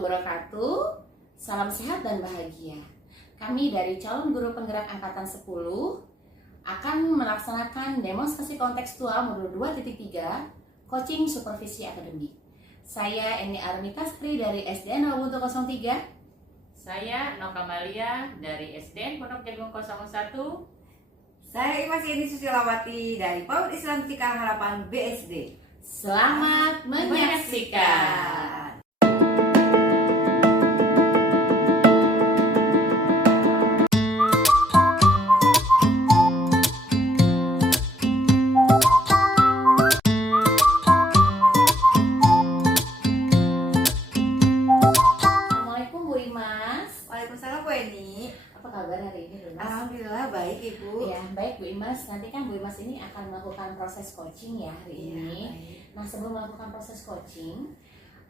wabarakatuh. Salam sehat dan bahagia. Kami dari calon guru penggerak angkatan 10 akan melaksanakan demonstrasi kontekstual modul 2.3 coaching supervisi akademik. Saya Eni Armita Sri dari SDN Ubuntu 03. Saya Noka Malia dari SDN Pondok Jagung 01. Saya Imas Yeni Susilawati dari PAUD Islam Cikal Harapan BSD. Selamat menyaksikan. Assalamualaikum Bu Imas. Waalaikumsalam Bu Eni. Apa kabar hari ini Bu Imas? Alhamdulillah baik Ibu. Ya, baik Bu Imas. Nanti kan Bu Imas ini akan melakukan proses coaching ya hari ini. Baik. Nah, sebelum melakukan proses coaching,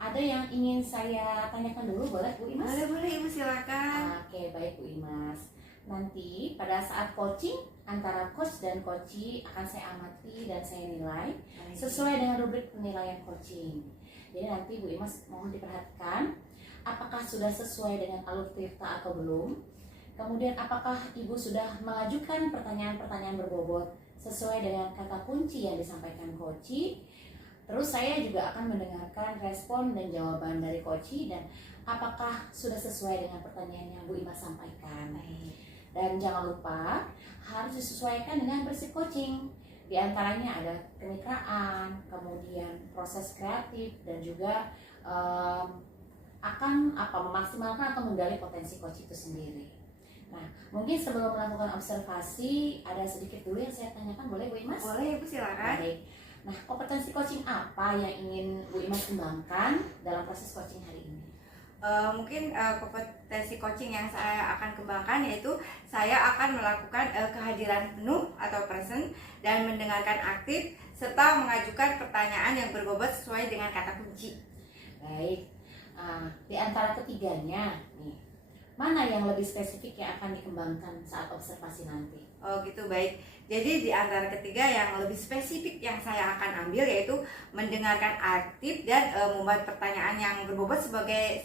ada yang ingin saya tanyakan dulu, boleh Bu Imas? Boleh Ibu silakan. Oke, baik Bu Imas. Nanti pada saat coaching antara coach dan coachee akan saya amati dan saya nilai sesuai dengan rubrik penilaian coaching. Jadi nanti Bu Imas mohon diperhatikan apakah sudah sesuai dengan alur tirta atau belum. Kemudian apakah Ibu sudah mengajukan pertanyaan-pertanyaan berbobot sesuai dengan kata kunci yang disampaikan coachee. Terus saya juga akan mendengarkan respon dan jawaban dari coachee dan apakah sudah sesuai dengan pertanyaan yang Bu Imas sampaikan. Dan jangan lupa harus disesuaikan dengan prinsip coaching. Di antaranya ada kemitraan, kemudian proses kreatif dan juga akan memaksimalkan atau menggali potensi coach itu sendiri. Nah, mungkin sebelum melakukan observasi ada sedikit dulu yang saya tanyakan, boleh Bu Imas? Boleh Ibu silakan. Baik. Nah, kompetensi coaching apa yang ingin Bu Imas kembangkan dalam proses coaching hari ini? Mungkin kompetensi coaching yang saya akan kembangkan yaitu saya akan melakukan kehadiran penuh atau present dan mendengarkan aktif serta mengajukan pertanyaan yang berbobot sesuai dengan kata kunci. Baik. Di antara ketiganya nih, mana yang lebih spesifik yang akan dikembangkan saat observasi nanti? Oh gitu, baik. Jadi di antara ketiga yang lebih spesifik yang saya akan ambil yaitu mendengarkan aktif dan membuat pertanyaan yang berbobot sebagai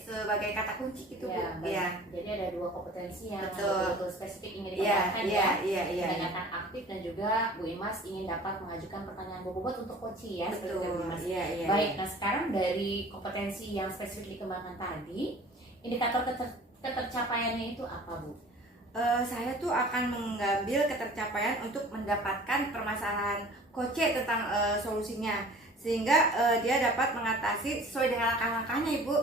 kata kunci itu Ya, Bu. Iya. Jadi ada dua kompetensi yang Betul. betul spesifik ingin Iya, dikembangkan iya, ya. iya. Menanyakan aktif dan juga Bu Imas ingin dapat mengajukan pertanyaan berbobot untuk coaching ya. seperti itu, Bu Betul. Imas. Iya. Baik, nah sekarang dari kompetensi yang spesifik dikembangkan tadi, indikator ketercapaiannya itu apa Bu? Saya tuh akan mengambil ketercapaian untuk mendapatkan permasalahan coach tentang solusinya sehingga dia dapat mengatasi sesuai dengan langkah-langkahnya Ibu.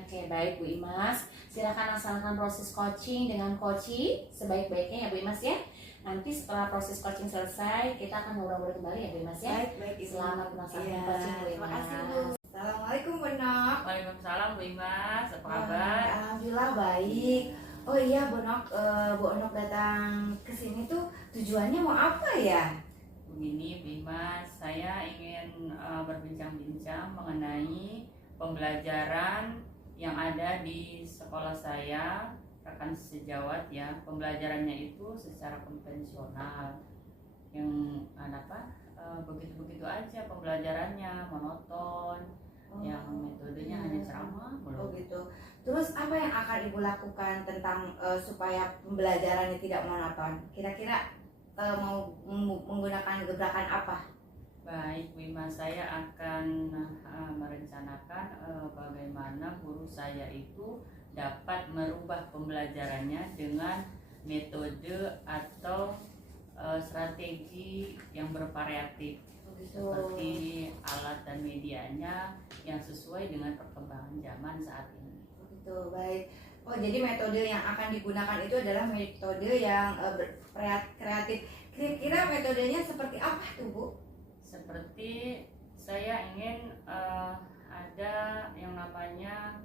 Oke, baik Bu Imas. Silakan laksanakan proses coaching dengan coachee sebaik-baiknya ya Bu Imas ya. Nanti setelah proses coaching selesai, kita akan ngobrol-ngobrol kembali ya Bu Imas ya. Baik Ibu. Selamat melaksanakan Iya, coaching Bu terima Imas. kasih Bu. Assalamualaikum Bu Nok. Waalaikumsalam Bu Imas, apa kabar? Alhamdulillah baik. Oh iya Bu Nok datang ke sini tuh tujuannya mau apa ya? Begini Bu Imas, saya ingin berbincang-bincang mengenai pembelajaran yang ada di sekolah saya, rekan sejawat ya. Pembelajarannya itu secara konvensional yang begitu-begitu aja pembelajarannya, monoton, yang metodenya hanya ceramah. Oh gitu. Terus apa yang akan Ibu lakukan tentang supaya pembelajarannya tidak monoton? Kira-kira mau menggunakan gebrakan apa? Baik, Wima, saya akan merencanakan bagaimana guru saya itu dapat merubah pembelajarannya dengan metode atau strategi yang bervariatif, seperti alat dan medianya yang sesuai dengan perkembangan zaman saat ini. Begitu, baik. Oh, jadi metode yang akan digunakan itu adalah metode yang kreatif. Kira-kira metodenya seperti apa tuh Bu? Seperti saya ingin ada yang namanya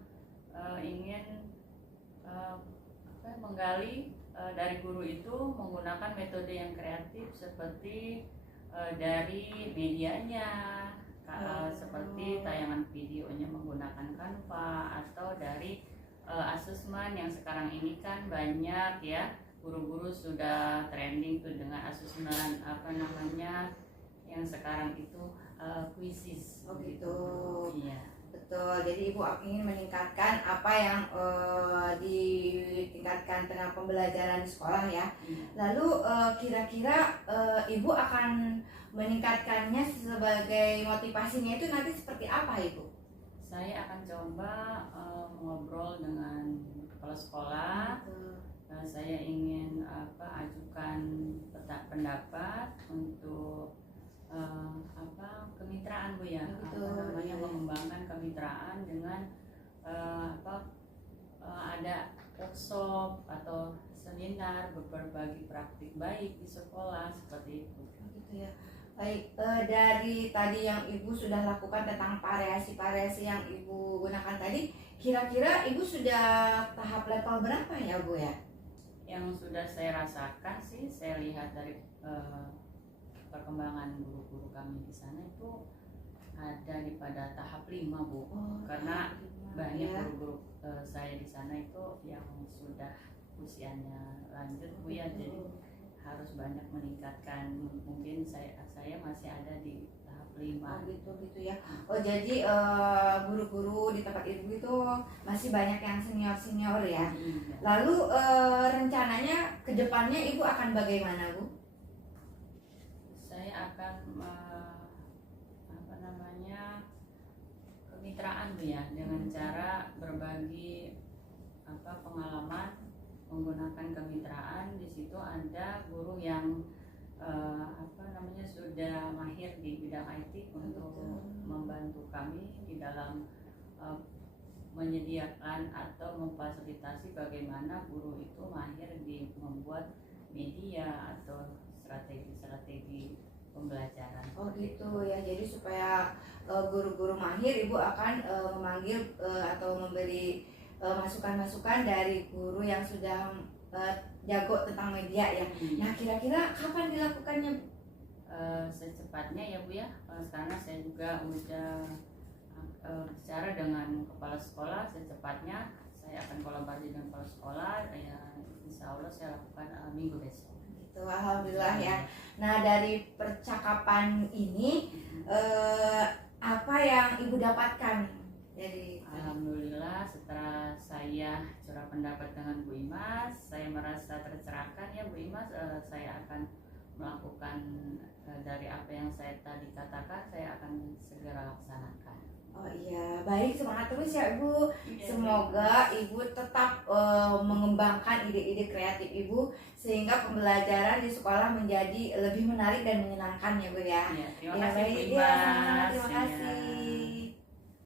menggali dari guru itu menggunakan metode yang kreatif seperti dari medianya, seperti tayangan videonya menggunakan Canva atau dari asesmen yang sekarang ini kan banyak ya, guru-guru sudah trending tuh dengan asesmen yang sekarang itu quizzes. Oh gitu. Iya. Betul, jadi Ibu ingin meningkatkan apa yang ditingkatkan tentang pembelajaran di sekolah ya. Lalu kira-kira Ibu akan meningkatkannya sebagai motivasinya itu nanti seperti apa Ibu? Saya akan coba ngobrol dengan kepala sekolah. Saya ingin ajukan pendapat untuk kemitraan Bu ya, mengembangkan kemitraan dengan ada workshop atau seminar berbagi praktik baik di sekolah seperti itu. Gitu ya. Baik, dari tadi yang Ibu sudah lakukan tentang variasi-variasi yang Ibu gunakan tadi, kira-kira Ibu sudah tahap level berapa ya Bu ya? Yang sudah saya rasakan sih, saya lihat dari perkembangan guru-guru kami di sana itu ada di pada tahap 5 Bu. Karena banyak guru-guru saya di sana itu yang sudah usianya lanjut Bu ya, jadi harus banyak meningkatkan. Mungkin saya masih ada di tahap 5. Gitu ya. Jadi guru-guru di tempat Ibu itu masih banyak yang senior ya. Lalu rencananya ke depannya Ibu akan bagaimana Bu? Saya akan kemitraan Bu ya, dengan cara berbagi pengalaman menggunakan kemitraan. Di situ ada guru yang sudah mahir di bidang IT untuk membantu kami di dalam menyediakan atau memfasilitasi bagaimana guru itu mahir di membuat media atau strategi pembelajaran. Gitu ya. Jadi supaya guru-guru mahir, Ibu akan memanggil atau memberi masukan-masukan dari guru yang sudah jago tentang media ya. Nah, kira-kira kapan dilakukannya? Secepatnya ya Bu ya, karena saya juga udah bicara dengan kepala sekolah. Secepatnya saya akan kolaborasi dengan kepala sekolah ya, insya Allah saya lakukan minggu besok. Gitu, alhamdulillah ya. Nah, dari percakapan ini apa yang Ibu dapatkan dari? Alhamdulillah, setelah saya curah pendapat dengan Bu Imas, saya merasa tercerahkan ya Bu Imas. Saya akan melakukan dari apa yang saya tadi katakan, saya akan segera laksanakan. Oh iya, baik, semangat terus ya Ibu. Semoga Ibu tetap mengembangkan ide-ide kreatif Ibu sehingga pembelajaran di sekolah menjadi lebih menarik dan menyenangkan ya Bu ya. Terima kasih Bu Imas. Imas. Terima kasih.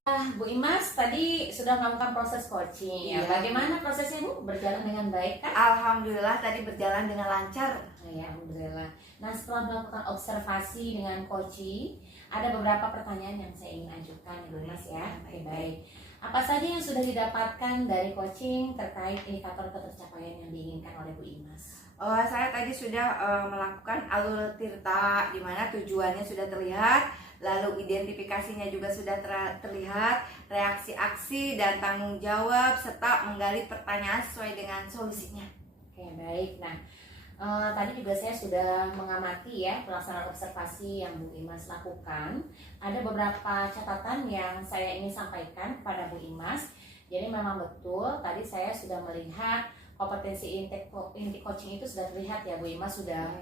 Bu Imas tadi sudah melakukan proses coaching ya. Bagaimana prosesnya Bu? Berjalan dengan baik kan? Alhamdulillah tadi berjalan dengan lancar. Ya, alhamdulillah. Nah, setelah melakukan observasi dengan coaching, ada beberapa pertanyaan yang saya ingin ajukan ya Bu Imas ya. Oke, baik. Apa saja yang sudah didapatkan dari coaching terkait indikator ketercapaian yang diinginkan oleh Bu Imas? Saya tadi sudah melakukan alur tirta, di mana tujuannya sudah terlihat, lalu identifikasinya juga sudah terlihat, reaksi aksi dan tanggung jawab, serta menggali pertanyaan sesuai dengan solusinya. Oke, baik. Nah, tadi juga saya sudah mengamati ya pelaksanaan observasi yang Bu Imas lakukan. Ada beberapa catatan yang saya ingin sampaikan kepada Bu Imas. Jadi memang betul tadi saya sudah melihat kompetensi inti coaching itu sudah terlihat ya Bu Imas, sudah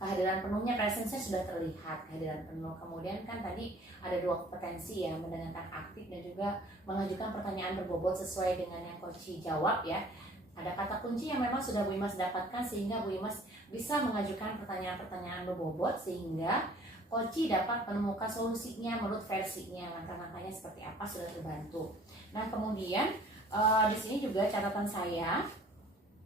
kehadiran penuhnya, presence-nya sudah terlihat, kehadiran penuh. Kemudian kan tadi ada 2 kompetensi ya, mendengarkan aktif dan juga mengajukan pertanyaan berbobot sesuai dengan yang coach jawab ya. Ada kata kunci yang memang sudah Bu Imas dapatkan sehingga Bu Imas bisa mengajukan pertanyaan-pertanyaan berbobot sehingga coach dapat menemukan solusinya menurut versinya, langkah-langkahnya seperti apa sudah terbantu. Nah, kemudian di sini juga catatan saya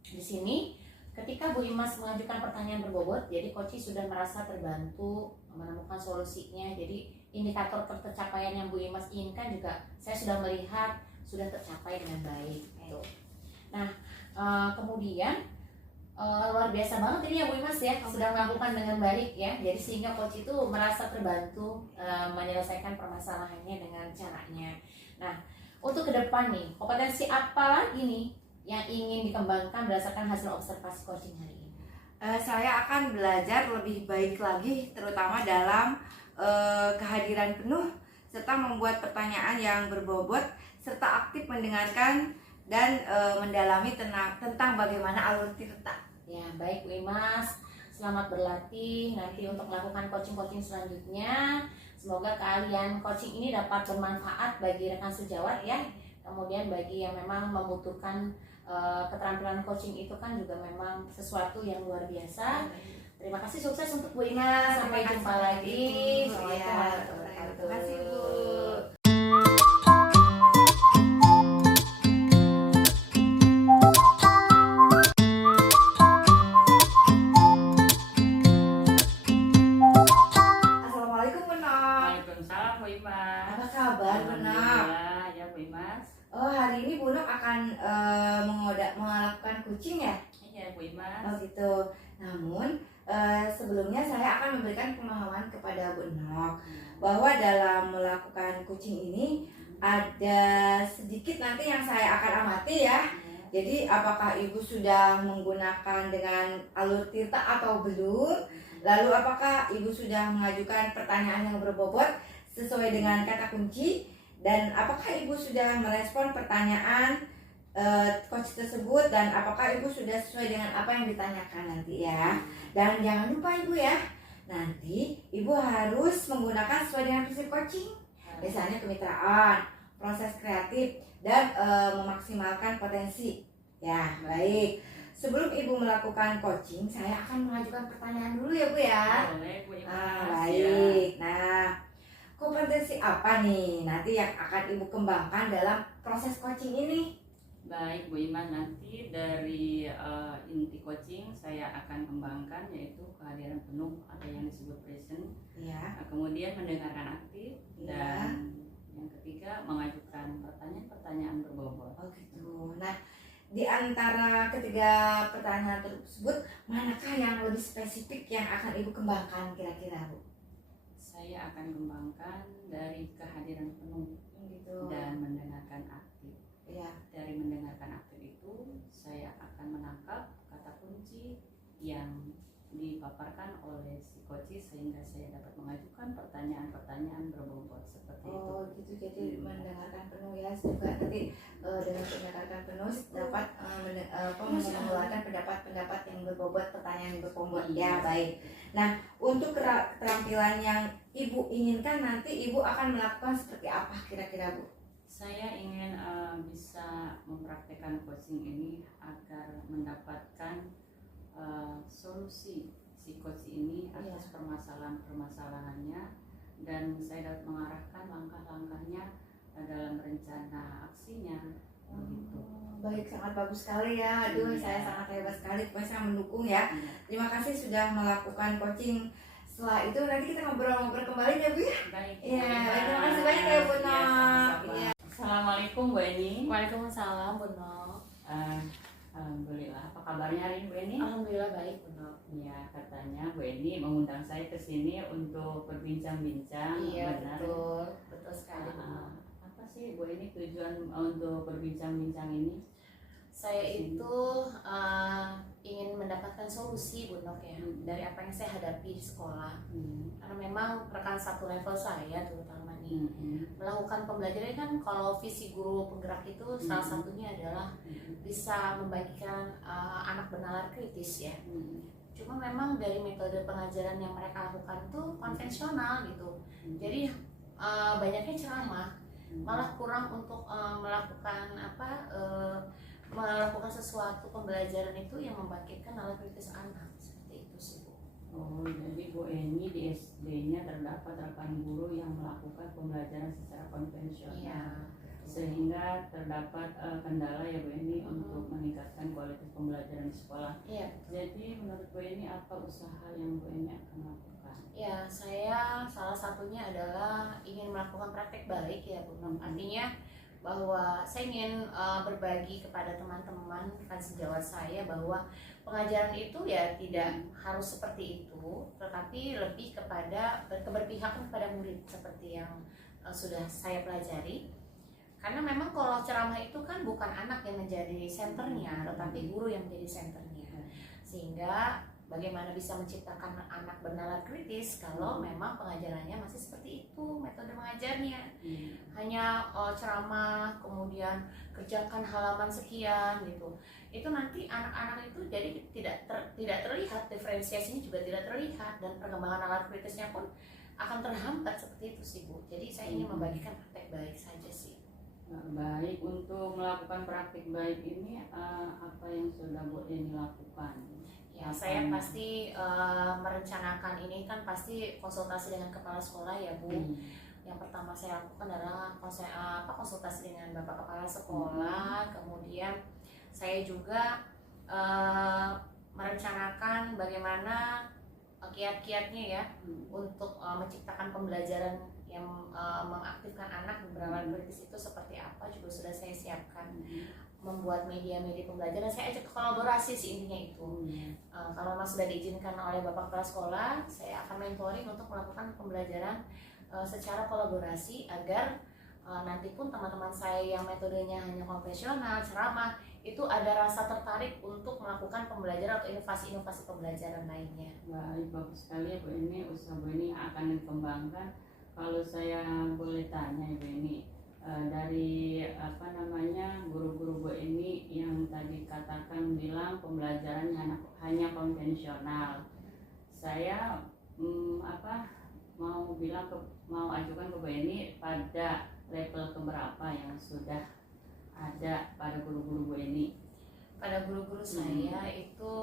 di sini ketika Bu Imas mengajukan pertanyaan berbobot, jadi coach sudah merasa terbantu menemukan solusinya. Jadi indikator tercapaian yang Bu Imas inginkan juga saya sudah melihat sudah tercapai dengan baik. Gitu. Nah, kemudian luar biasa banget ini ya Bu Imas ya, sudah melakukan dengan baik ya. Jadi sehingga coach itu merasa terbantu menyelesaikan permasalahannya dengan caranya. Nah, untuk ke depan nih, kompetensi apa lagi nih yang ingin dikembangkan berdasarkan hasil observasi coaching hari ini? Saya akan belajar lebih baik lagi, terutama dalam kehadiran penuh, serta membuat pertanyaan yang berbobot, serta aktif mendengarkan dan mendalami tentang bagaimana alur tirta. Ya, baik Bu Imas. Selamat berlatih nanti untuk melakukan coaching-coaching selanjutnya. Semoga kalian coaching ini dapat bermanfaat bagi rekan sejawat ya. Kemudian bagi yang memang membutuhkan keterampilan coaching itu kan juga memang sesuatu yang luar biasa. Terima kasih, sukses untuk Bu Imas. Sampai jumpa lagi. Assalamualaikum warahmatullahi wabarakatuh. Terima kasih Bu. Assalamualaikum Bu Nok. Waalaikumsalam Bu Imas. Apa kabar Bu Nok? Alhamdulillah ya Bu Imas. Oh, hari ini Bu Nok akan melakukan coaching ya? Iya Bu Imas. Oh gitu. Namun sebelumnya saya akan memberikan pemahaman kepada Bu Nok bahwa dalam melakukan coaching ini ada sedikit nanti yang saya akan amati ya. Jadi apakah Ibu sudah menggunakan dengan alur tirta atau belum? Lalu apakah Ibu sudah mengajukan pertanyaan yang berbobot sesuai dengan kata kunci? Dan apakah Ibu sudah merespon pertanyaan coach tersebut, dan apakah Ibu sudah sesuai dengan apa yang ditanyakan nanti ya. Dan jangan lupa Ibu ya, nanti Ibu harus menggunakan sesuai dengan prinsip coaching. Misalnya kemitraan, proses kreatif, dan memaksimalkan potensi. Ya, baik. Sebelum Ibu melakukan coaching, saya akan mengajukan pertanyaan dulu ya Bu ya. Boleh Bu Imas. Baik. Nah, kompetensi apa nih nanti yang akan Ibu kembangkan dalam proses coaching ini? Baik Bu Iman, nanti dari inti coaching saya akan kembangkan yaitu kehadiran penuh atau yang disebut present. Ya. Kemudian mendengarkan aktif, Ya. dan yang ketiga mengajukan pertanyaan-pertanyaan berbobot. Oh gitu. Nah, di antara ketiga pertanyaan tersebut, manakah yang lebih spesifik yang akan Ibu kembangkan kira-kira Bu? Saya akan kembangkan dari kehadiran penuh Gitu. dan mendengarkan aktif. Ya. Dari mendengarkan aktif itu saya akan menangkap kata kunci yang dipaparkan oleh si coach sehingga saya dapat mengajukan pertanyaan-pertanyaan berbobot seperti itu. Oh gitu, jadi mendengarkan penuh ya, juga nanti dengan mendengarkan penuh dapat mengeluarkan pendapat-pendapat yang berbobot, pertanyaan yang berbobot. Ya baik. Nah, untuk keterampilan yang Ibu inginkan nanti Ibu akan melakukan seperti apa kira-kira Bu? Saya ingin bisa mempraktekkan coaching ini agar mendapatkan solusi si coach ini atas permasalahan-permasalahannya, dan saya dapat mengarahkan langkah-langkahnya dalam rencana aksinya. Begitu. Baik, sangat bagus sekali ya. Aduh, saya sangat hebat sekali. Pokoknya saya mendukung ya. Terima kasih sudah melakukan coaching. Setelah itu nanti kita ngobrol-ngobrol kembali ya Bu ya. Baik. Iya, terima kasih banyak ya Bu Iya, Nok. sama-sama. Iya. Assalamualaikum Bu Eni. Waalaikumsalam Bu Nok. Alhamdulillah. Apa kabarnya hari ini Bu Eni? Alhamdulillah baik Bu Nok. Ya, katanya Bu Eni mengundang saya ke sini untuk berbincang-bincang. Iya Benar? betul sekali Bu Nok. Apa sih Bu Eni tujuan untuk berbincang-bincang ini? Saya itu ingin mendapatkan solusi Bu Nok ya dari apa yang saya hadapi di sekolah. Karena memang rekan satu level saya terutama nih melakukan pembelajaran kan, kalau visi guru penggerak itu salah satunya adalah bisa membagikan anak bernalar kritis ya. Cuma memang dari metode pengajaran yang mereka lakukan tuh konvensional gitu. Jadi banyaknya ceramah, malah kurang untuk melakukan melakukan sesuatu pembelajaran itu yang membangkitkan nalar kritis anak, seperti itu sih Bu. Oh, jadi Bu Eni di SD-nya terdapat rekan guru yang melakukan pembelajaran secara konvensional. Iya. Sehingga terdapat kendala ya Bu Eni untuk meningkatkan kualitas pembelajaran di sekolah. Iya. Jadi menurut Bu Eni apa usaha yang Bu Eni akan lakukan? Ya, saya salah satunya adalah ingin melakukan praktek baik ya Bu Nok. Artinya bahwa saya ingin berbagi kepada teman-teman rekan sejawat saya bahwa pengajaran itu ya tidak harus seperti itu, tetapi lebih kepada keberpihakan kepada murid seperti yang sudah saya pelajari. Karena memang kalau ceramah itu kan bukan anak yang menjadi senternya, tetapi guru yang menjadi senternya. Sehingga bagaimana bisa menciptakan anak bernalar kritis kalau memang pengajarannya masih seperti itu metode mengajarnya, hanya ceramah kemudian kerjakan halaman sekian gitu. Itu nanti anak-anak itu jadi tidak terlihat, diferensiasinya juga tidak terlihat, dan perkembangan nalar kritisnya pun akan terhambat seperti itu sih Bu. Jadi saya ingin membagikan praktek baik saja sih. Baik, untuk melakukan praktik baik ini apa yang sudah Bu Eni lakukan? Ya, saya pasti merencanakan ini kan pasti konsultasi dengan kepala sekolah ya Bu. Yang pertama saya lakukan adalah konsultasi dengan Bapak Kepala Sekolah. Kemudian saya juga merencanakan bagaimana kiat-kiatnya ya untuk menciptakan pembelajaran yang mengaktifkan anak bernalar kritis itu seperti apa juga sudah saya siapkan. Membuat media-media pembelajaran, saya ajak kolaborasi sih intinya itu. Kalau memang sudah diizinkan oleh Bapak Kepala Sekolah, saya akan mentoring untuk melakukan pembelajaran secara kolaborasi agar nanti pun teman-teman saya yang metodenya hanya konvensional, ceramah, itu ada rasa tertarik untuk melakukan pembelajaran atau inovasi-inovasi pembelajaran lainnya. Baik, bagus sekali ya Bu Eni, usaha Bu Eni akan dikembangkan. Kalau saya boleh tanya Bu Eni, dari guru-guru Bu Eni yang tadi katakan bilang pembelajarannya hanya konvensional, saya mau ajukan ke Bu Eni pada level keberapa yang sudah ada pada guru-guru Bu Eni? Pada guru-guru saya itu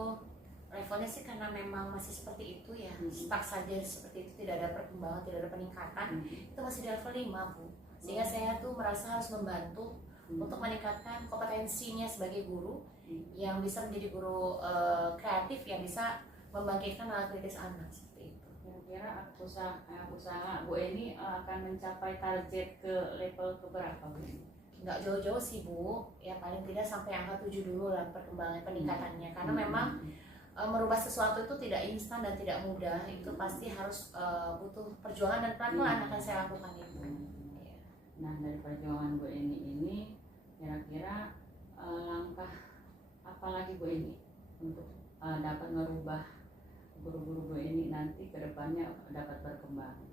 levelnya sih karena memang masih seperti itu ya, stuck saja seperti itu, tidak ada perkembangan, tidak ada peningkatan, itu masih di level 5 Bu. Sehingga saya tuh merasa harus membantu untuk meningkatkan kompetensinya sebagai guru yang bisa menjadi guru kreatif yang bisa membangkitkan nalar kritis anak seperti itu. Kira-kira usaha Bu Eni akan mencapai target ke level keberapa Bu Eni? Nggak jauh-jauh sih Bu, ya paling tidak sampai angka 7 dulu lah perkembangan peningkatannya, karena memang merubah sesuatu itu tidak instan dan tidak mudah, itu pasti harus butuh perjuangan dan pelan-pelan akan saya lakukan itu. Nah, dari perjuangan Bu Eni ini kira-kira langkah apa lagi Bu Eni untuk dapat merubah guru-guru Bu Eni nanti ke depannya dapat berkembang?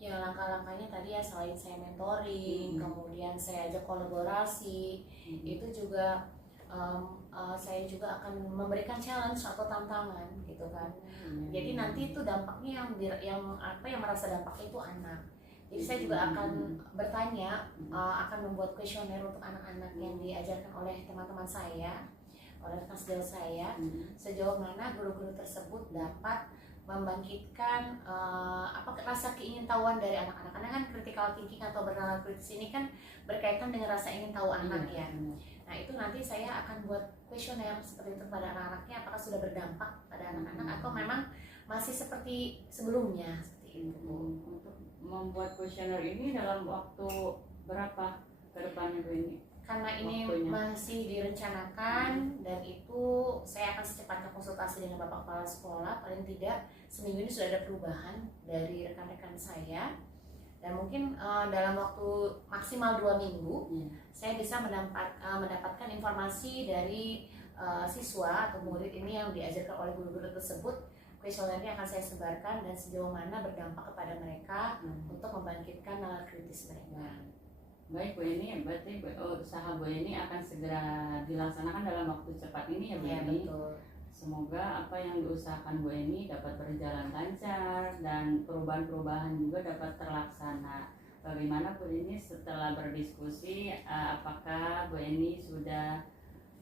Ya, langkah-langkahnya tadi ya, selain saya mentoring, kemudian saya ajak kolaborasi, itu juga saya juga akan memberikan challenge atau tantangan gitu kan. Jadi nanti itu dampaknya yang merasa dampaknya itu anak. Jadi saya juga akan bertanya, akan membuat kuesioner untuk anak-anak yang diajarkan oleh teman-teman saya, oleh kasdel saya, sejauh mana guru-guru tersebut dapat membangkitkan rasa keingintahuan dari anak-anak. Karena kan critical thinking atau bernalar kritis ini kan berkaitan dengan rasa ingin tahu anak ya. Nah itu nanti saya akan buat kuesioner seperti itu pada anak-anaknya, apakah sudah berdampak pada anak-anak atau memang masih seperti sebelumnya seperti itu. Untuk membuat kuesioner ini dalam waktu berapa ke depannya Bu Eni? Karena ini masih direncanakan dan itu saya akan secepatnya konsultasi dengan Bapak Kepala Sekolah, paling tidak seminggu ini sudah ada perubahan dari rekan-rekan saya, dan mungkin dalam waktu maksimal 2 minggu saya bisa mendapatkan informasi dari siswa atau murid ini yang diajarkan oleh guru-guru tersebut. Kuesionernya akan saya sebarkan dan sejauh mana berdampak kepada mereka untuk membangkitkan nalar kritis mereka. Baik Bu Eni, berarti usaha Bu Eni akan segera dilaksanakan dalam waktu cepat ini ya Bu Eni. Betul. Semoga apa yang diusahakan Bu Eni dapat berjalan lancar dan perubahan-perubahan juga dapat terlaksana. Bagaimana Bu Eni setelah berdiskusi, apakah Bu Eni sudah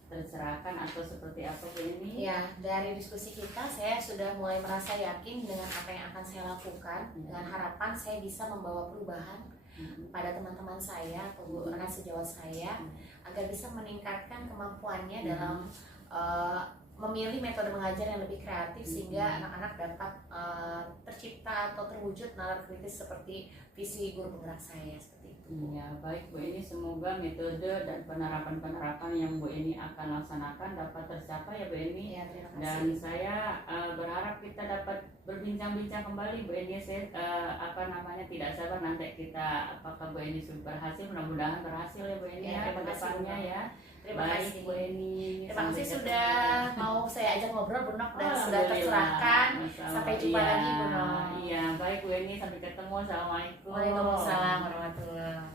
tercerahkan atau seperti apa Bu Eni? Ya, dari diskusi kita saya sudah mulai merasa yakin dengan apa yang akan saya lakukan, dengan harapan saya bisa membawa perubahan pada teman-teman saya atau rekan sejawat saya agar bisa meningkatkan kemampuannya dalam memilih metode mengajar yang lebih kreatif sehingga anak-anak dapat tercipta atau terwujud nalar kritis seperti visi guru penggerak saya seperti itu. Ya, baik Bu Eni, semoga metode dan penerapan-penerapan yang Bu Eni akan laksanakan dapat tercapai ya Bu Eni. Ya, terima kasih. Dan saya berharap kita dapat berbincang berbincang-bincang kembali Bu Eni. Saya tidak sabar nanti kita apakah Bu Eni sudah berhasil, mudah-mudahan berhasil ya Bu Eni Ya, ya, terima kasih, kedepannya Bu. ya. Terima Baik, kasih. Bu Eni. Terima kasih Sampai sudah ketemu. mau saya ajak ngobrol Bu Nok dan sudah Alhamdulillah. tercerahkan. Masalah. Sampai jumpa Iya, lagi Bu Nok. Iya, baik Bu Eni, sampai ketemu. Assalamualaikum. Waalaikumsalam warahmatullahi.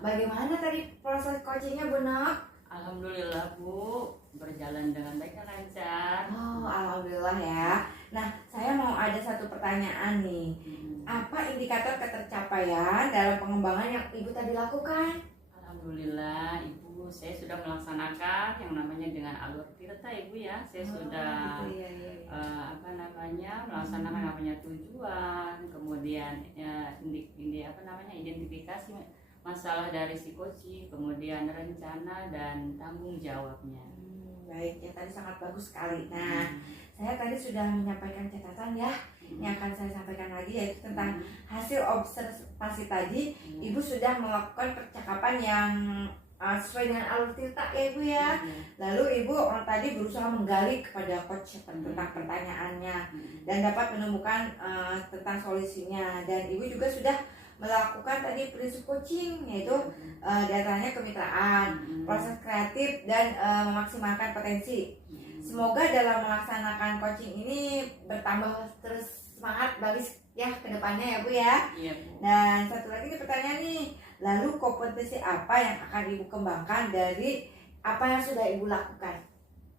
Bagaimana tadi proses coachingnya Bu Nok? Alhamdulillah Bu, berjalan dengan baik dan lancar. Oh, alhamdulillah ya. Nah, saya mau ada satu pertanyaan nih. Apa indikator ketercapaian dalam pengembangan yang Ibu tadi lakukan? Alhamdulillah Ibu, saya sudah melaksanakan yang namanya dengan alur tirta Ibu ya. Saya sudah Gitu, iya. melaksanakan namanya tujuan, kemudian identifikasi masalah dari si coach, kemudian rencana dan tanggung jawabnya. Baik, ya tadi sangat bagus sekali. Nah, saya tadi sudah menyampaikan catatan ya, yang akan saya sampaikan lagi yaitu tentang hasil observasi tadi. Ibu sudah melakukan percakapan yang sesuai dengan alur tirta ya Ibu ya. Lalu Ibu tadi berusaha menggali kepada coach tentang pertanyaannya dan dapat menemukan tentang solusinya. Dan Ibu juga sudah melakukan tadi prinsip coaching yaitu diantaranya kemitraan, proses kreatif dan memaksimalkan potensi. Semoga dalam melaksanakan coaching ini bertambah terus semangat bagus ya ke depannya ya Bu ya. Iya Bu. Dan satu lagi nih pertanyaan nih, lalu kompetensi apa yang akan Ibu kembangkan dari apa yang sudah Ibu lakukan?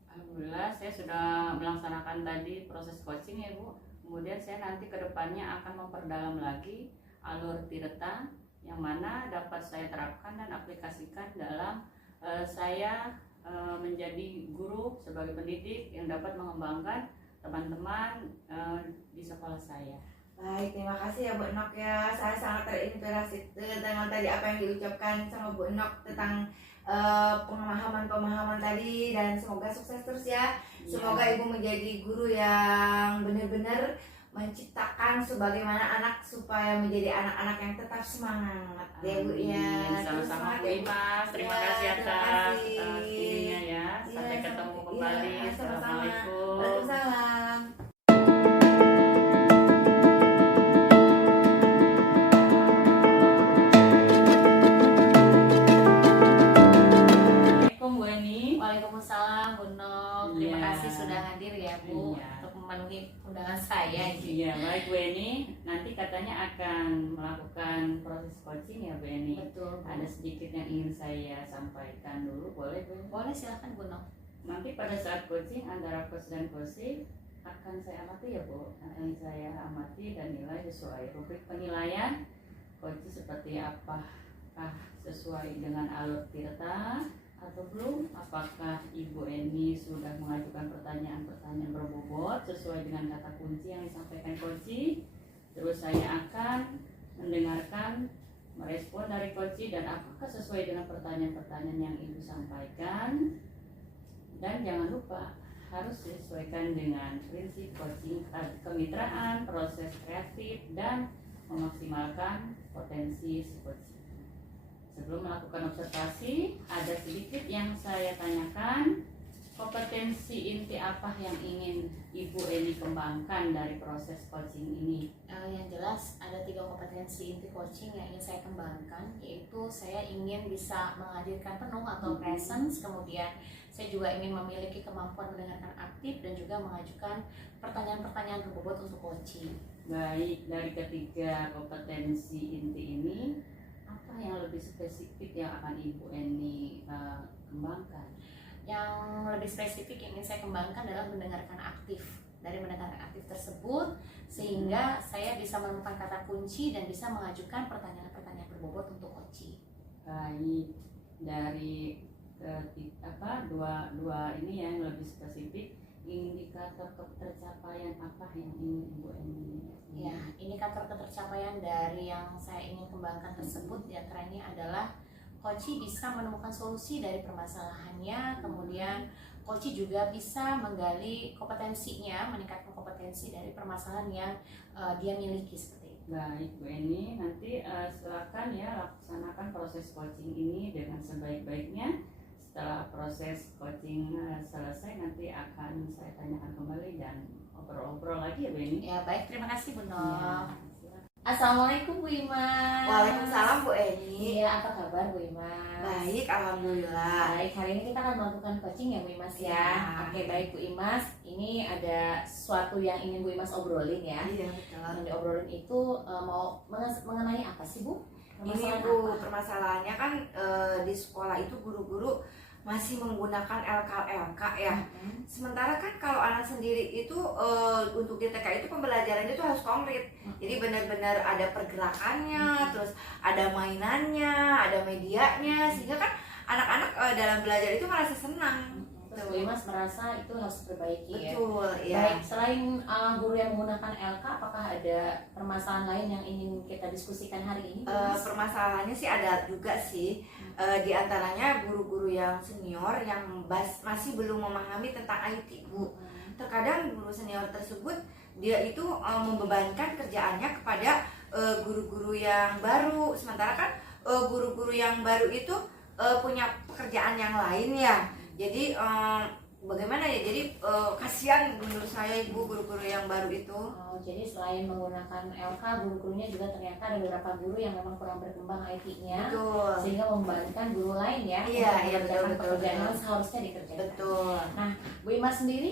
Alhamdulillah saya sudah melaksanakan tadi proses coaching ya Bu. Kemudian saya nanti ke depannya akan memperdalam lagi alur tirta yang mana dapat saya terapkan dan aplikasikan dalam saya menjadi guru sebagai pendidik yang dapat mengembangkan teman-teman di sekolah saya. Baik, terima kasih ya Bu Nok ya. Saya sangat terinspirasi dengan tadi apa yang diucapkan sama Bu Nok tentang pemahaman-pemahaman tadi, dan semoga sukses terus ya. Semoga Ibu menjadi guru yang benar-benar menciptakan sebagaimana anak supaya menjadi anak-anak yang tetap semangat ya Bu ya. Sama-sama Bu Terus semangat ya, Bu. Imas, terima Ya, kasih terima atas kasih. ininya ya. Sampai Iya, ketemu iya, kembali. sama-sama. Assalamualaikum. Waalaikumsalam. Assalamualaikum Bu Eni. Waalaikumsalam Bu Nok. Terima Iya. kasih sudah hadir ya Bu Iya. untuk memenuhi undangan saya. Iya, baik Bu Eni. Nanti katanya akan melakukan proses coaching ya Bu Eni. Betul. Ada sedikit yang ingin saya sampaikan dulu, boleh Bu Eni? Boleh silakan Bu Nok. Nanti pada saat coaching antara coach dan coaching akan saya amati ya Bu. Akan saya amati dan nilai sesuai rubrik penilaian coach seperti apakah sesuai dengan alur tirta atau belum, apakah Ibu Eni sudah mengajukan pertanyaan-pertanyaan berbobot sesuai dengan kata kunci yang disampaikan coach. Terus saya akan mendengarkan, merespon dari coach dan apakah sesuai dengan pertanyaan-pertanyaan yang Ibu sampaikan. Dan jangan lupa harus disesuaikan dengan prinsip coaching, kemitraan, proses kreatif, dan memaksimalkan potensi si coaching. Sebelum melakukan observasi, ada sedikit yang saya tanyakan. Kompetensi inti apa yang ingin Ibu Eni kembangkan dari proses coaching ini? Yang jelas ada 3 kompetensi inti coaching yang ingin saya kembangkan, yaitu saya ingin bisa menghadirkan penuh atau presence, kemudian saya juga ingin memiliki kemampuan mendengarkan aktif dan juga mengajukan pertanyaan-pertanyaan berbobot untuk coaching. Baik, dari ketiga kompetensi inti ini, apa yang lebih spesifik yang akan Ibu Eni kembangkan? Yang lebih spesifik yang ingin saya kembangkan adalah mendengarkan aktif. Dari mendengarkan aktif tersebut, sehingga saya bisa menemukan kata kunci dan bisa mengajukan pertanyaan-pertanyaan berbobot untuk coaching. Baik, dari dua ini yang lebih spesifik, indikator ketercapaian apa yang ingin Ibu Eni? Ya, indikator ketercapaian dari yang saya ingin kembangkan tersebut diantaranya adalah coach bisa menemukan solusi dari permasalahannya, kemudian coach juga bisa menggali kompetensinya, meningkatkan kompetensi dari permasalahan yang dia miliki seperti itu. Baik Bu Eni, nanti silakan ya laksanakan proses coaching ini dengan sebaik-baiknya. Setelah proses coaching selesai nanti akan saya tanyakan kembali dan ngobrol-ngobrol lagi ya Bu Eni. Ya baik, terima kasih Bu Ya. Noh. Assalamualaikum Bu Imas. Waalaikumsalam Bu Eni. Iya, apa kabar Bu Imas? Baik, alhamdulillah. Baik, hari ini kita akan melakukan coaching ya Bu Imas ya. Ya. Oke, baik Bu Imas. Ini ada sesuatu yang ingin Bu Imas obrolin ya. Iya betul. Yang diobrolin itu mau mengenai apa sih Bu? Ini Permasalahan Bu, apa? permasalahannya kan di sekolah itu guru-guru masih menggunakan LK ya. Mm-mm. Sementara kan kalau anak sendiri itu untuk di TK itu pembelajarannya itu harus konkret. Jadi benar-benar ada pergerakannya, terus ada mainannya, ada medianya, sehingga kan anak-anak dalam belajar itu merasa senang. Terus Bu Imas merasa itu harus diperbaiki ya. Betul, ya. Baik, selain guru yang menggunakan LK, apakah ada permasalahan lain yang ingin kita diskusikan hari ini? Bu Imas? Permasalahannya sih ada juga sih. Di antaranya guru-guru yang senior yang masih belum memahami tentang IT, Bu. Terkadang guru senior tersebut dia itu membebankan kerjaannya kepada guru-guru yang baru, sementara kan guru-guru yang baru itu punya pekerjaan yang lain ya. Jadi bagaimana ya? Jadi kasihan menurut saya Ibu guru-guru yang baru itu. Jadi selain menggunakan LK, guru-gurunya juga ternyata ada beberapa guru yang memang kurang berkembang IT-nya, Betul. sehingga membebankan guru lain ya Iya, untuk iya, mengerjakan betul, pekerjaan betul. yang seharusnya dikerjakan. Betul. Bu Imas sendiri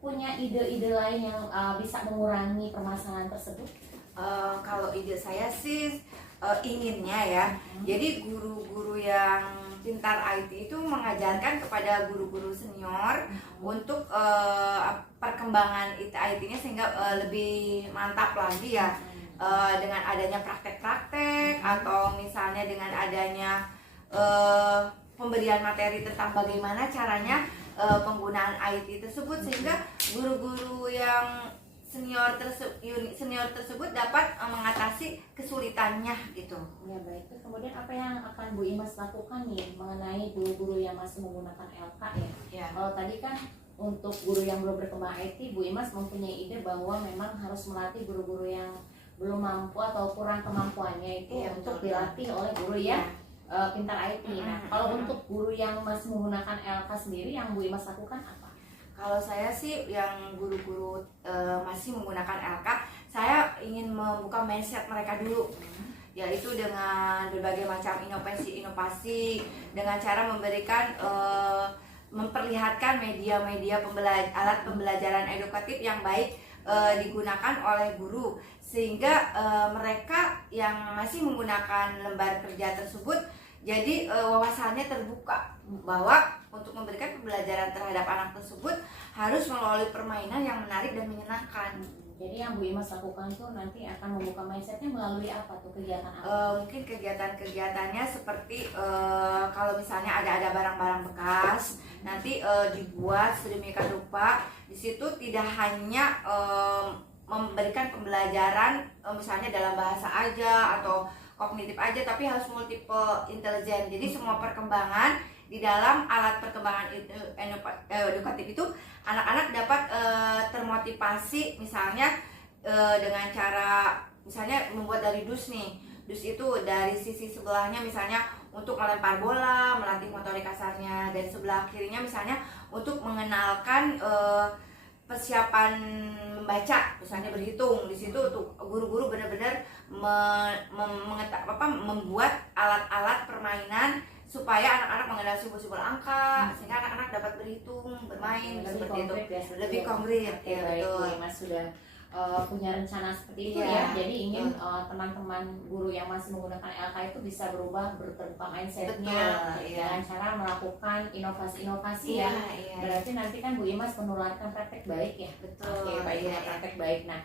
punya ide-ide lain yang bisa mengurangi permasalahan tersebut? Kalau ide saya sih inginnya ya, jadi guru-guru yang pintar IT itu mengajarkan kepada guru-guru senior untuk perkembangan IT-nya sehingga lebih mantap lagi ya, dengan adanya praktek-praktek atau misalnya dengan adanya pemberian materi tentang bagaimana caranya penggunaan IT tersebut, sehingga guru-guru yang senior tersebut dapat mengatasi kesulitannya gitu. Ya baik, terus kemudian apa yang akan Bu Imas lakukan nih mengenai guru-guru yang masih menggunakan LK ya? Ya. Kalau tadi kan untuk guru yang belum berkembang IT, Bu Imas mempunyai ide bahwa memang harus melatih guru-guru yang belum mampu atau kurang kemampuannya itu Iya, untuk betul. dilatih oleh guru yang pintar IT. Nah, kalau untuk guru yang masih menggunakan LK sendiri, yang Bu Imas lakukan apa? Kalau saya sih yang guru-guru masih menggunakan LK, saya ingin membuka mindset mereka dulu, yaitu dengan berbagai macam inovasi-inovasi, dengan cara memberikan memperlihatkan media-media alat pembelajaran edukatif yang baik digunakan oleh guru, sehingga mereka yang masih menggunakan lembar kerja tersebut jadi wawasannya terbuka bahwa untuk memberikan pembelajaran terhadap anak tersebut harus melalui permainan yang menarik dan menyenangkan. Jadi yang Bu Imas lakukan tuh nanti akan membuka mindsetnya melalui apa tuh, kegiatan apa? Mungkin kegiatan-kegiatannya seperti kalau misalnya ada barang-barang bekas, nanti dibuat sedemikian rupa. Di situ tidak hanya memberikan pembelajaran misalnya dalam bahasa aja atau kognitif aja, tapi harus multiple intelligence. Jadi semua perkembangan di dalam alat perkembangan edukatif itu anak-anak dapat termotivasi, misalnya dengan cara misalnya membuat dari dus nih. Dus itu dari sisi sebelahnya misalnya untuk melempar bola, melatih motorik kasarnya, dan sebelah kirinya misalnya untuk mengenalkan persiapan membaca, misalnya berhitung. Di situ tuh guru-guru benar-benar membuat alat-alat permainan supaya anak-anak mengenal simbol-simbol angka, sehingga anak-anak dapat berhitung, bermain seperti itu. Lebih konkret Oke, ya, baik, betul. Bu Imas sudah punya rencana seperti itu Iya, ya. Jadi ingin teman-teman guru yang masih menggunakan LK itu bisa berubah, terbuka mindsetnya Betul, iya. dengan cara melakukan inovasi-inovasi Iya, ya. iya. Berarti nanti kan Bu Imas menularkan praktek baik ya. Betul. Oke, baik, iya, praktek baik. Nah,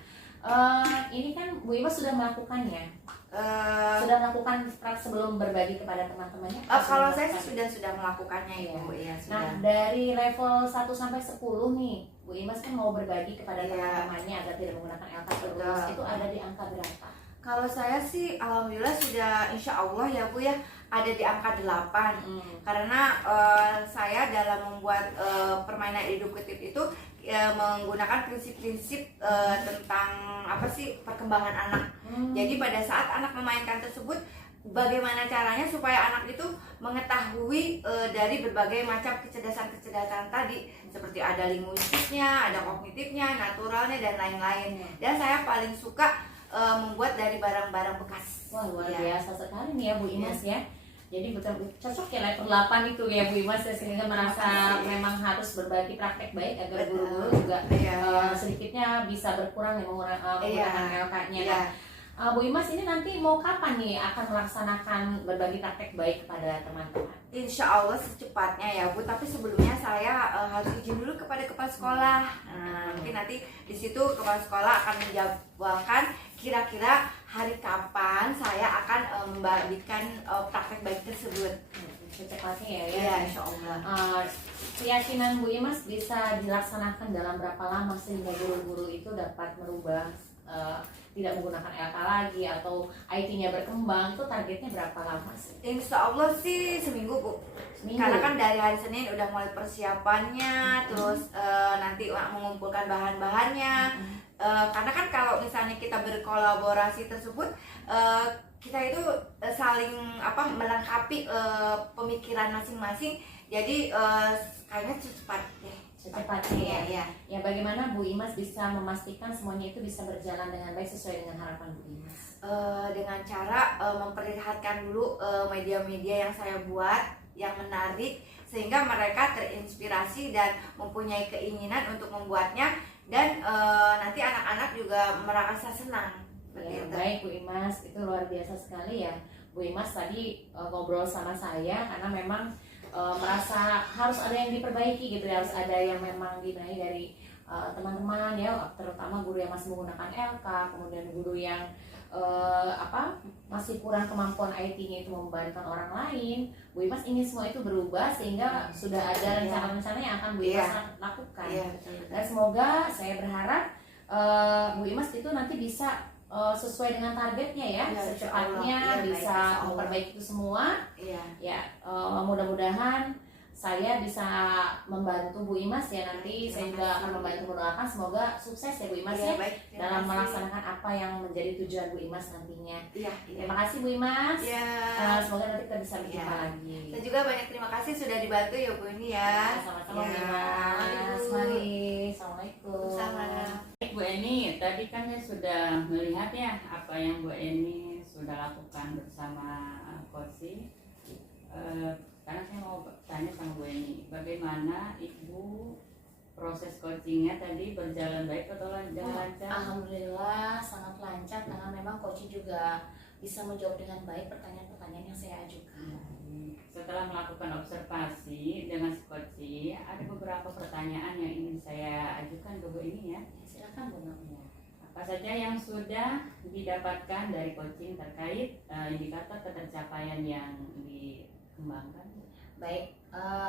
ini kan Bu Imas sudah melakukannya. iya. Sudah melakukan sebelum berbagi kepada teman-temannya? Kalau saya Sudah sih sudah melakukannya Ibu, ya Nah, sudah. dari level 1 sampai 10 nih, Bu Imas kan mau berbagi kepada Iya. teman-temannya agar tidak menggunakan LK terus. Betul. Itu ada di angka berapa? Kalau saya sih alhamdulillah sudah, insya Allah ya Bu ya, ada di angka 8. Karena saya dalam membuat permainan edukatif itu menggunakan prinsip-prinsip tentang apa sih perkembangan anak. Jadi pada saat anak memainkan tersebut, bagaimana caranya supaya anak itu mengetahui dari berbagai macam kecerdasan tadi, seperti ada linguistiknya, ada kognitifnya, naturalnya dan lain-lain. Dan saya paling suka membuat dari barang-barang bekas. Wah, luar Ya. biasa sekali nih ya Bu Imas ya. Jadi betul cocok ya level 8 itu ya Bu Imas ya, sehingga merasa memang harus berbagi praktek baik agar Betul. guru-guru juga Iya, sedikitnya bisa berkurang ya menggunakan LK-nya. iya. Bu Imas ini nanti mau kapan nih akan melaksanakan berbagi praktek baik kepada teman-teman? Insya Allah secepatnya ya Bu. Tapi sebelumnya saya harus izin dulu kepada kepala sekolah. Nah, mungkin nanti di situ kepala sekolah akan menjawabkan kira-kira hari kapan saya akan membagikan praktek baik tersebut. Secepatnya ya. Iya, Insya Allah. Keyakinan Bu Imas bisa dilaksanakan dalam berapa lama sehingga guru-guru itu dapat merubah tidak menggunakan LK lagi atau IT-nya berkembang, itu targetnya berapa lama sih? Insya Allah sih seminggu Bu. Seminggu? Karena kan dari hari Senin udah mulai persiapannya, terus nanti mengumpulkan bahan-bahannya. Karena kan kalau misalnya kita berkolaborasi tersebut, kita itu saling melengkapi pemikiran masing-masing. Jadi kayaknya cepat deh. Secepatnya ya. Ya, bagaimana Bu Imas bisa memastikan semuanya itu bisa berjalan dengan baik sesuai dengan harapan Bu Imas? Dengan cara memperlihatkan dulu media-media yang saya buat yang menarik sehingga mereka terinspirasi dan mempunyai keinginan untuk membuatnya, dan nanti anak-anak juga merasa senang. Ya, baik Bu Imas, itu luar biasa sekali ya Bu Imas tadi ngobrol sama saya karena memang merasa harus ada yang diperbaiki gitu ya, harus ada yang memang dibenahi dari teman-teman ya, terutama guru yang masih menggunakan LK, kemudian guru yang masih kurang kemampuan IT-nya itu membantu orang lain. Bu Imas ingin semua itu berubah sehingga sudah ada rencana-rencana yang akan Bu Imas lakukan. Dan semoga saya berharap Bu Imas itu nanti bisa sesuai dengan targetnya ya, secepatnya bisa memperbaiki itu semua. Ya, mudah-mudahan saya bisa membantu Bu Imas ya, nanti saya juga akan membantu mendoakan semoga sukses ya Bu Imas ya dalam melaksanakan apa yang menjadi tujuan Bu Imas nantinya. Terima kasih Bu Imas. Semoga nanti kita bisa berjumpa lagi. Dan juga banyak terima kasih sudah dibantu ya Bu ini ya. Sama-sama Bu Imas. Mari. Assalamualaikum. Bu Eni, tadi kan saya sudah melihat ya apa yang Bu Eni sudah lakukan bersama Koci. Karena saya mau tanya sama Bu Eni, bagaimana Ibu proses coachingnya tadi berjalan baik atau lancar? Alhamdulillah sangat lancar karena memang Koci juga bisa menjawab dengan baik pertanyaan-pertanyaan yang saya ajukan. Setelah melakukan observasi dengan Koci, ada beberapa pertanyaan yang ingin saya ajukan ke Bu Eni ya. Silakan Bu Nadia. Apa saja yang sudah didapatkan dari coaching terkait indikator ketercapaian yang dikembangkan? Baik,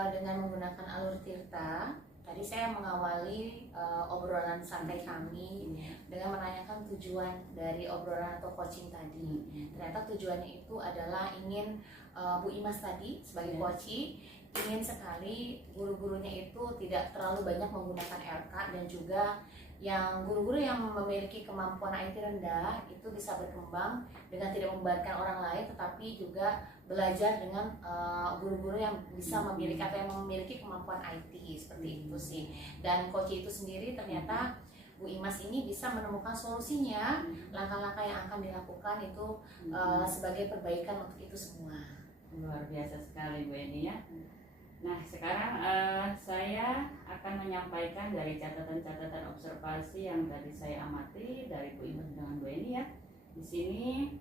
dengan menggunakan alur Tirta, tadi saya mengawali obrolan santai kami dengan menanyakan tujuan dari obrolan atau coaching tadi. Ternyata tujuannya itu adalah ingin Bu Imas tadi sebagai coaching ingin sekali guru-gurunya itu tidak terlalu banyak menggunakan LK, dan juga yang guru-guru yang memiliki kemampuan IT rendah itu bisa berkembang dengan tidak membebankan orang lain, tetapi juga belajar dengan guru-guru yang bisa memiliki atau yang memiliki kemampuan IT seperti itu sih. Dan coach itu sendiri ternyata Bu Imas ini bisa menemukan solusinya, langkah-langkah yang akan dilakukan itu sebagai perbaikan untuk itu semua. Luar biasa sekali Bu Eni ya. Nah sekarang saya akan menyampaikan dari catatan-catatan observasi yang tadi saya amati dari Bu Imas dengan Bu Eni ya. Di sini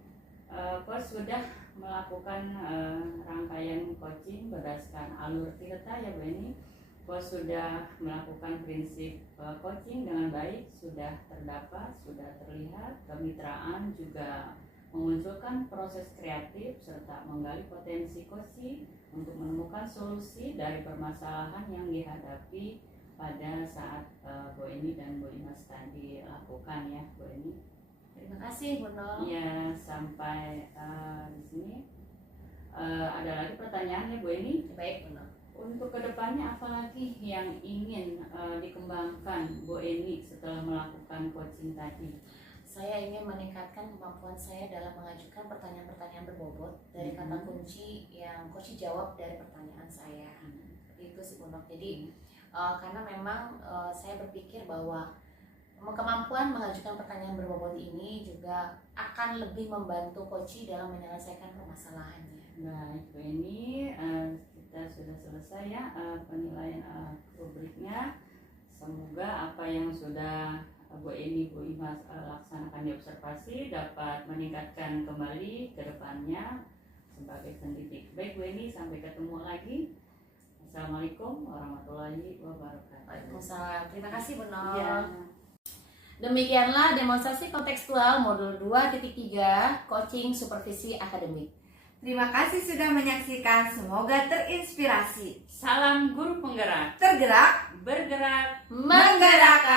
Coach sudah melakukan rangkaian coaching berdasarkan alur Tirta ya Bu Eni. Coach sudah melakukan prinsip coaching dengan baik, sudah terdapat, sudah terlihat kemitraan, juga memunculkan proses kreatif serta menggali potensi Koci untuk menemukan solusi dari permasalahan yang dihadapi pada saat Bu Eni dan Bu Imas tadi lakukan ya Bu Eni. Terima kasih Bu Nol. Ya, sampai di sini ada lagi pertanyaannya Bu Eni. Baik Bu Nol. Untuk kedepannya apalagi yang ingin dikembangkan Bu Eni setelah melakukan coaching tadi? Saya ingin meningkatkan kemampuan saya dalam mengajukan pertanyaan-pertanyaan berbobot dari kata kunci yang Koci jawab dari pertanyaan saya. Itu sih Bu Nol. Jadi karena memang saya berpikir bahwa kemampuan mengajukan pertanyaan berbobot ini juga akan lebih membantu coach dalam menyelesaikan permasalahannya. Baik, Bu Eni, kita sudah selesai ya penilaian rubriknya. Semoga apa yang sudah Bu Eni, Bu Imas laksanakan di observasi dapat meningkatkan kembali ke depannya sebagai pendidik. Baik Bu Eni, sampai ketemu lagi. Assalamualaikum warahmatullahi wabarakatuh. Waalaikumsalam. Terima kasih Bu Nol. Ya. Demikianlah demonstrasi kontekstual modul 2.3 coaching supervisi akademik. Terima kasih sudah menyaksikan, semoga terinspirasi. Salam guru penggerak, Tergerak, bergerak. menggerakkan.